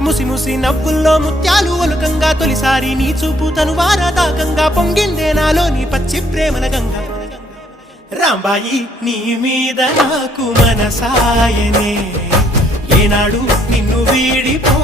ముసి ముసి నవ్వుల్లో ముత్యాలు ఒలుకంగా తొలిసారి నీ చూపు తను వారదాకంగా పొంగిందే నాలో నీ పచ్చి ప్రేమల గంగా రాంబాయి నీ మీద నాకు మనసాయనే ఏనాడు నిన్ను వీడిపో